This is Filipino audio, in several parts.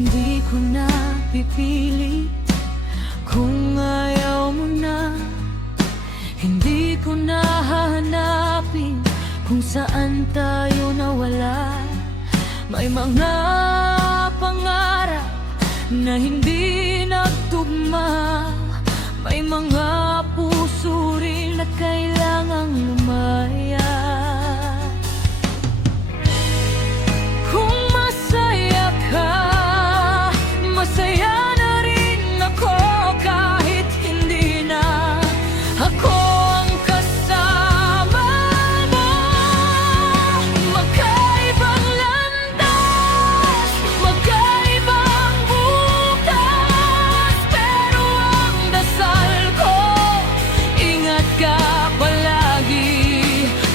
Hindi ko na pipili kung ayaw mo na. Hindi ko na hahanapin kung saan tayo nawala. May mga pangarap na hindi nagtugma. May mga puso rin na kailangang lumaya. Kung masaya ka, masaya na rin ako. Kahit hindi na ako ang kasama mo. Magkaibang landas, magkaibang bukas, pero ang dasal ko, ingat ka palagi.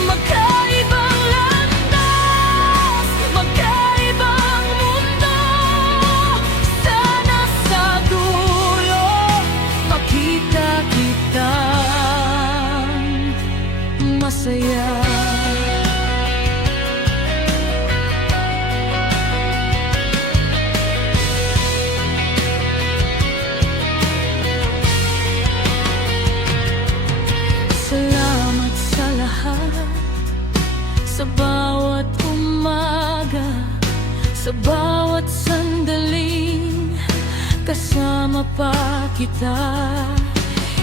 Magkaibang landas, magkaibang mundo, sana sa dulo makita kitang masaya. Salamat sa lahat, sa bawat umaga, sa bawat sandaling kasama pa kita.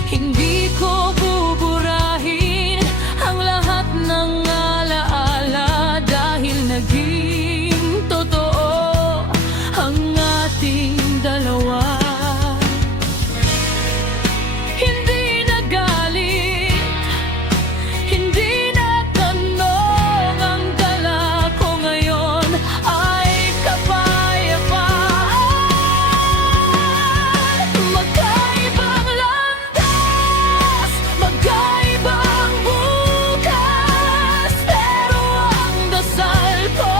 Hindi ko buburahin ang lahat ng alaala, dahil naging totoo ang ating dalawa. Hindi na galit, hindi na tanong, ang dala ko ngayon ay kapayapaan. Magkaibang landas, magkaibang bukas, pero ang dasal ko,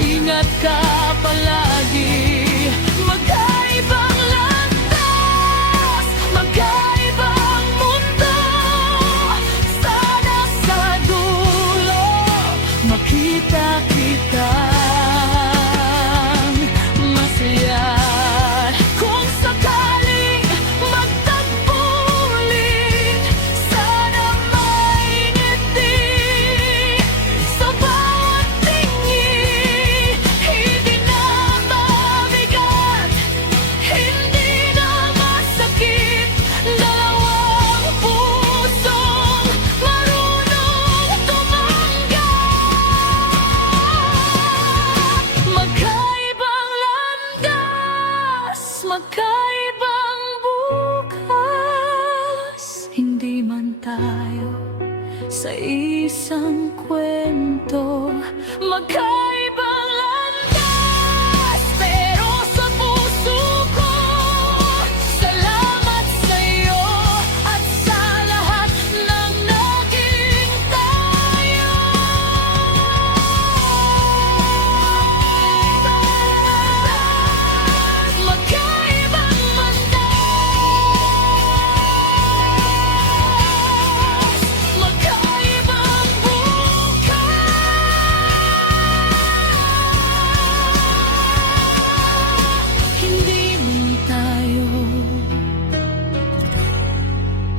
ingat ka palagi. Magkaibang landas, magkaibang mundo, sana sa dulo makita kitang masaya. Kung sakaling magtagpo ulit, sana may ngiti sa bawat tingin. Hindi na mabigat, hindi na masakit, dalawang pusong marunong tumanggap. Magkaibang landas, magkaibang bukas, hindi man tayo sa isang kwento. Magkaibang landas, pero sa puso ko, salamat sa'yo at sa lahat ng naging tayo. Magkaibang landas, magkaibang bukas. Hindi man tayo,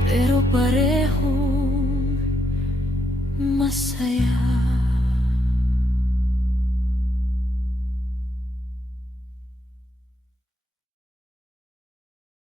pero parehong masaya.